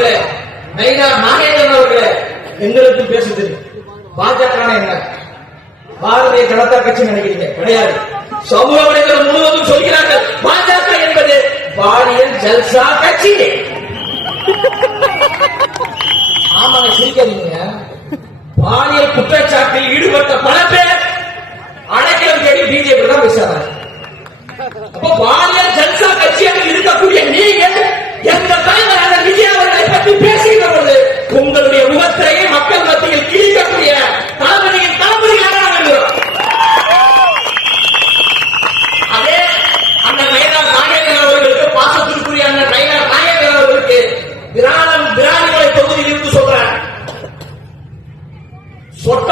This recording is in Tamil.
அவர்களே, நயினார் நாகேந்திரன் அவர்களே, எங்களுக்கு பேச தெரியும். பாஜக என்ன பாரதிய ஜனதா கட்சி நினைக்கிறீங்க? கிடையாது. சமூக வலைதளம் முழுவதும் சொல்கிறார்கள் பாஜக என்பது பாலியல் ஜல்சா கட்சி. ஆமாங்க, சிரிக்காதீங்க. பாலியல் குற்றச்சாட்டில் ஈடுபட்ட பல பேர் அடைக்கலம் தேடி பிஜேபி தான் பேசுறாங்க. அப்ப பாலியல் ஜல்சா கட்சியாக இருக்கக்கூடிய நீங்கள் எந்த தலைவரான விஜய் அவர்களை பற்றி பேசுகிற பொழுது உங்களுடைய முகத்திலேயே மக்கள் மத்தியில் கிழிக்கக்கூடிய தளபதியின் தளபதியாக நாங்கள். அதே அந்த நயினார் நாகேந்திரன் அவர்களுக்கு, பாசத்திற்குரிய அந்த நயினார் நாகேந்திரன் அவர்களுக்கு விராலிமலை தொகுதியில் இருந்து சொல்றேன், சொட்ட